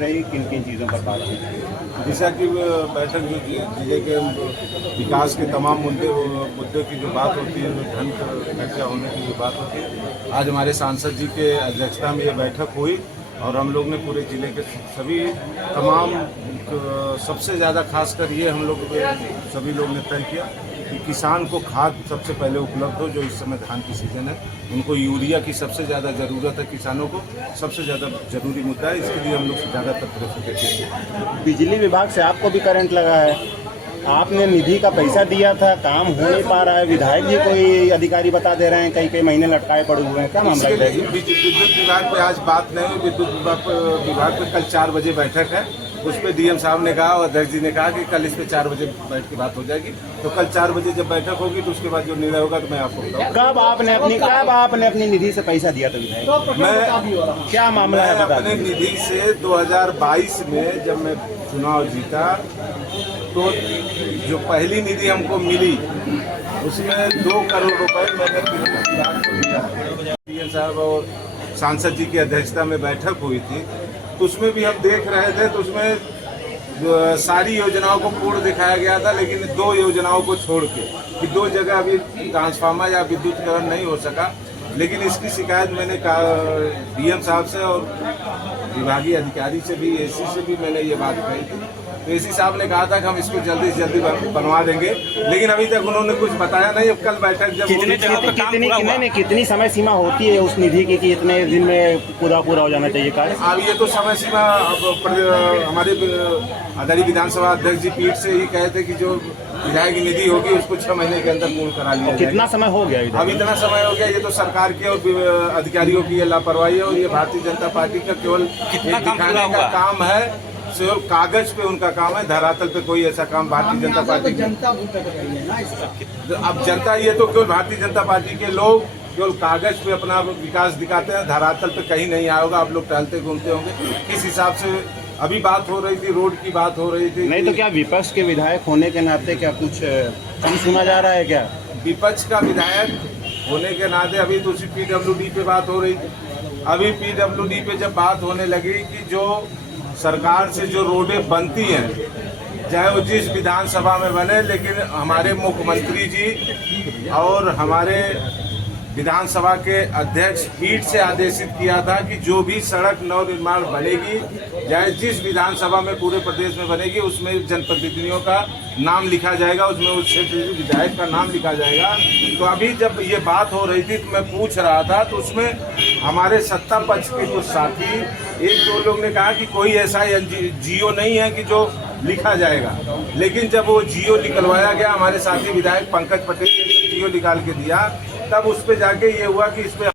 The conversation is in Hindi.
रही, किन किन चीज़ों पर बात हुई? दिशा की बैठक जो जिले के विकास के तमाम मुद्दों की जो बात होती है, जो धन खर्चा होने की जो बात होती है, आज हमारे सांसद जी के अध्यक्षता में ये बैठक हुई और हम लोग ने पूरे जिले के सभी तमाम सबसे ज़्यादा खासकर ये हम लोग सभी लोग ने तय किया कि किसान को खाद सबसे पहले उपलब्ध हो। जो इस समय धान की सीजन है, उनको यूरिया की सबसे ज़्यादा ज़रूरत है, किसानों को सबसे ज़्यादा जरूरी मुद्दा है। इसके लिए हम लोग ज़्यादातर प्रयास देते हैं। बिजली विभाग से आपको भी करंट लगा है, आपने निधि का पैसा दिया था, काम हो नहीं पा रहा है, विधायक जी कोई अधिकारी बता दे रहे हैं कई कई महीने लटकाए पड़े हुए हैं, क्या मामला है? विद्युत विभाग पे आज बात नहीं हुई। विद्युत विभाग पे कल 4 बजे बैठक है, उस पर डीएम साहब ने कहा और अध्यक्ष जी ने कहा कि कल इस पे 4 बजे बैठ के बात हो जाएगी। तो कल 4 बजे जब बैठक होगी तो उसके बाद जो निर्णय होगा तो मैं आपको बताऊंगा। कब आपने अपनी निधि से पैसा दिया था विधायक? मैं क्या मामला है? अपने निधि से 2022 में जब मैं चुनाव जीता तो जो पहली निधि हमको मिली उसमें 2 करोड़ रुपए मैंने विद्युत विभाग को दिया। डीएम साहब और सांसद जी की अध्यक्षता में बैठक हुई थी, तो उसमें भी हम देख रहे थे, तो उसमें सारी योजनाओं को पूर्ण दिखाया गया था, लेकिन 2 योजनाओं को छोड़ के कि 2 जगह अभी ट्रांसफार्मर या विद्युतीकरण नहीं हो सका। लेकिन इसकी शिकायत मैंने डीएम साहब से और विभागीय अधिकारी से भी, एसी से भी मैंने ये बात कही थी। तो एसी साहब ने कहा था कि हम इसको जल्दी से जल्दी बनवा देंगे, लेकिन अभी तक उन्होंने कुछ बताया नहीं। अब कल बैठक जब कितनी समय सीमा होती है उस निधि की कि इतने दिन में पूरा हो जाना चाहिए कार्य? अब ये तो समय सीमा हमारे आदरणीय विधानसभा अध्यक्ष जी पीठ से ही कहे थे कि जो विधायक की निधि होगी उसको 6 महीने के अंदर पूर्ण करा लिया। कितना समय हो गया? अब इतना समय हो गया, ये तो सरकार की और अधिकारियों की लापरवाही है और ये भारतीय जनता पार्टी का केवल दिखाने का काम है, सिर्फ कागज पे उनका काम है, धरातल पे कोई ऐसा काम भारतीय जनता पार्टी जनता भूतक रही है ना इसका। अब जनता ये तो केवल भारतीय जनता पार्टी के लोग केवल कागज पे अपना विकास दिखाते हैं, धरातल पे कहीं नहीं आया होगा। आप लोग टहलते घूमते होंगे। किस हिसाब से अभी बात हो रही थी, रोड की बात हो रही थी। नहीं तो क्या विपक्ष के विधायक होने के नाते क्या कुछ कम सुना जा रहा है क्या? विपक्ष का विधायक होने के नाते अभी तो उसी पीडब्ल्यूडी पे बात हो रही थी। अभी पीडब्ल्यूडी पे जब बात होने लगी कि जो सरकार से जो रोडें बनती हैं, चाहे वो जिस विधानसभा में बने, लेकिन हमारे मुख्यमंत्री जी और हमारे विधानसभा के अध्यक्ष पीठ से आदेशित किया था कि जो भी सड़क नव निर्माण बनेगी, चाहे जिस विधानसभा में पूरे प्रदेश में बनेगी, उसमें जनप्रतिनिधियों का नाम लिखा जाएगा, उसमें उस क्षेत्र के विधायक का नाम लिखा जाएगा। तो अभी जब ये बात हो रही थी तो मैं पूछ रहा था, तो उसमें हमारे सत्ता पक्ष के कुछ साथी 1-2 लोग ने कहा कि कोई ऐसा जियो नहीं है कि जो लिखा जाएगा। लेकिन जब वो जियो निकलवाया गया, हमारे साथी विधायक पंकज पटेल ने जियो निकाल के दिया, तब उस पे जाके ये हुआ कि इस पे